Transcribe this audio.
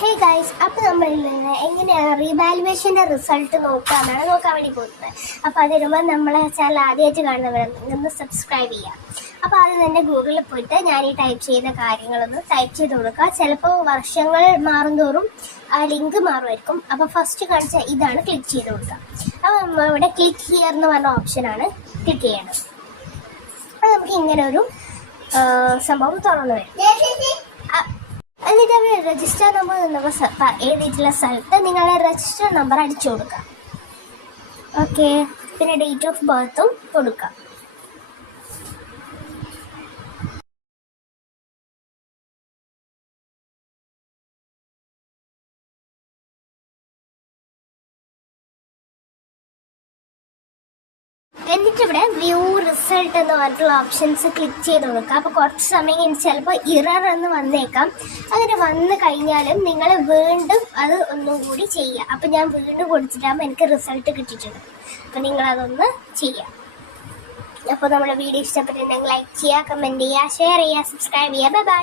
Hey guys, അപ്പോൾ നമ്മൾ എങ്ങനെയാണ് റീവാലുവേഷൻ്റെ റിസൾട്ട് നോക്കാൻ വേണ്ടി പോകുന്നത്. അപ്പോൾ അതിനുമ്പോൾ നമ്മളെ ചാനൽ ആദ്യമായിട്ട് കാണുന്നവരൊന്ന് സബ്സ്ക്രൈബ് ചെയ്യുക. അപ്പോൾ ആദ്യം തന്നെ ഗൂഗിളിൽ പോയിട്ട് ഞാൻ ഈ ടൈപ്പ് ചെയ്യുന്ന കാര്യങ്ങളൊന്ന് ടൈപ്പ് ചെയ്ത് കൊടുക്കുക. ചിലപ്പോൾ വർഷങ്ങൾ മാറും തോറും ആ ലിങ്ക് മാറുമായിരിക്കും. അപ്പോൾ ഫസ്റ്റ് കാണിച്ച ഇതാണ് ക്ലിക്ക് ചെയ്ത് കൊടുക്കുക. അപ്പോൾ ഇവിടെ ക്ലിക്ക് ഹിയർ എന്ന് പറഞ്ഞ ഓപ്ഷനാണ് ക്ലിക്ക് ചെയ്യേണ്ടത്. അപ്പോൾ നമുക്ക് ഇങ്ങനെ ഒരു സംഭവം തുറന്നു വരും. എന്നിട്ട് അവർ രജിസ്റ്റർ നമ്പർ എഴുതിയിട്ടുള്ള സ്ഥലത്ത് നിങ്ങളുടെ രജിസ്റ്റർ നമ്പർ അടിച്ചു കൊടുക്കുക. ഓക്കെ, പിന്നെ ഡേറ്റ് ഓഫ് ബർത്തും കൊടുക്കുക. എന്നിട്ട് ഇവിടെ വ്യൂ റിസൾട്ട് എന്ന് പറഞ്ഞിട്ടുള്ള ഓപ്ഷൻസ് ക്ലിക്ക് ചെയ്ത് കൊടുക്കുക. അപ്പോൾ കുറച്ച് സമയം കഴിഞ്ഞ് ചിലപ്പോൾ ഇറർ എന്ന് വന്നേക്കാം. അങ്ങനെ വന്നു കഴിഞ്ഞാലും നിങ്ങൾ വീണ്ടും അത് ഒന്നും കൂടി ചെയ്യുക. അപ്പോൾ ഞാൻ വീണ്ടും കൊടുത്തിട്ടാകുമ്പോൾ എനിക്ക് റിസൾട്ട് കിട്ടിയിട്ടുണ്ട്. അപ്പോൾ നിങ്ങളതൊന്ന് ചെയ്യുക. അപ്പോൾ നമ്മുടെ വീഡിയോ ഇഷ്ടപ്പെട്ടിട്ടുണ്ടെങ്കിൽ ലൈക്ക് ചെയ്യുക, കമൻറ്റ് ചെയ്യുക, ഷെയർ ചെയ്യുക, സബ്സ്ക്രൈബ് ചെയ്യുക. Bye bye.